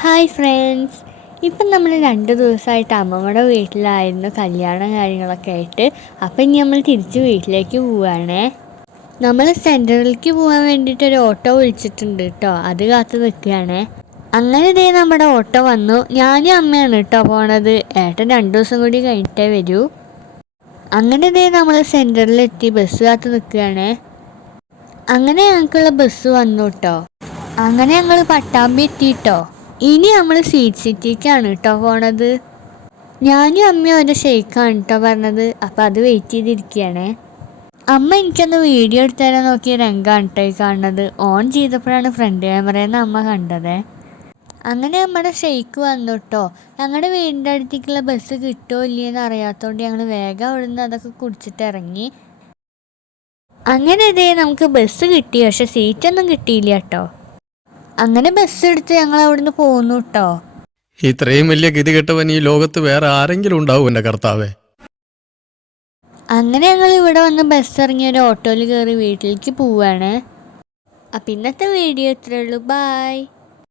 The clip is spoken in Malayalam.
ഹായ് ഫ്രണ്ട്സ്, ഇപ്പം നമ്മൾ 2 ദിവസമായിട്ട് അമ്മമ്മയുടെ വീട്ടിലായിരുന്നു കല്യാണം കാര്യങ്ങളൊക്കെ ആയിട്ട്. അപ്പം ഇനി നമ്മൾ തിരിച്ച് വീട്ടിലേക്ക് പോവുകയാണേ. നമ്മൾ സെൻറ്ററിലേക്ക് പോകാൻ വേണ്ടിയിട്ട് ഒരു ഓട്ടോ വിളിച്ചിട്ടുണ്ട് കേട്ടോ, അത് കാത്ത് നിൽക്കുകയാണേ. അങ്ങനെ ഇതേ നമ്മുടെ ഓട്ടോ വന്നു. ഞാനും അമ്മയാണ് കേട്ടോ പോണത്. ഏട്ടൻ 2 ദിവസം കൂടി കഴിഞ്ഞിട്ടേ വരൂ. അങ്ങനെ ഇതേ നമ്മൾ സെൻറ്ററിലെത്തി ബസ് കാത്ത് നിൽക്കുകയാണേ. അങ്ങനെ ഞങ്ങൾക്കുള്ള ബസ് വന്നു കേട്ടോ. അങ്ങനെ ഞങ്ങൾ പട്ടാമ്പി എത്തിയിട്ടോ. ഇനി നമ്മൾ സ്വീറ്റ് സിറ്റിക്കാണ് കേട്ടോ പോണത്. ഞാനും അമ്മയും ഒരു ഷെയ്ക്കാണ് കേട്ടോ പറഞ്ഞത്. അപ്പം അത് വെയിറ്റ് ചെയ്തിരിക്കുകയാണേ. അമ്മ എനിക്കൊന്ന് വീഡിയോ എടുത്തു തരാൻ നോക്കിയ രംഗമാണ് കേട്ടോ ഈ കാണുന്നത്. ഓൺ ചെയ്തപ്പോഴാണ് ഫ്രണ്ട് ക്യാമറയിൽ നിന്ന് അമ്മ കണ്ടത്. അങ്ങനെ നമ്മുടെ ഷെയ്ക്ക് വന്നു കേട്ടോ. ഞങ്ങളുടെ വീടിൻ്റെ അടുത്തേക്കുള്ള ബസ് കിട്ടുമോ ഇല്ലയെന്ന് അറിയാത്തതുകൊണ്ട് ഞങ്ങൾ വേഗം അവിടെ നിന്ന് അതൊക്കെ കുടിച്ചിട്ട് ഇറങ്ങി. അങ്ങനെ ഇതേ നമുക്ക് ബസ് കിട്ടി, പക്ഷെ സീറ്റൊന്നും കിട്ടിയില്ല കേട്ടോ. അങ്ങനെ ബസ് എടുത്ത് ഞങ്ങൾ അവിടുന്ന് പോന്നു കേട്ടോ. ഇത്രയും വലിയ ഗതികെട്ടവൻ ഈ ലോകത്ത് വേറെ ആരെങ്കിലും ഉണ്ടാവും എൻ്റെ കർത്താവേ. അങ്ങനെ ഞങ്ങൾ ഇവിടെ വന്ന് ബസ് ഇറങ്ങി ഒരു ഓട്ടോയിൽ കയറി വീട്ടിലേക്ക് പോവുകയാണ്. അപ്പം ഇന്നത്തെ വീഡിയോ ഇത്രയേ ഉള്ളൂ. ബൈ.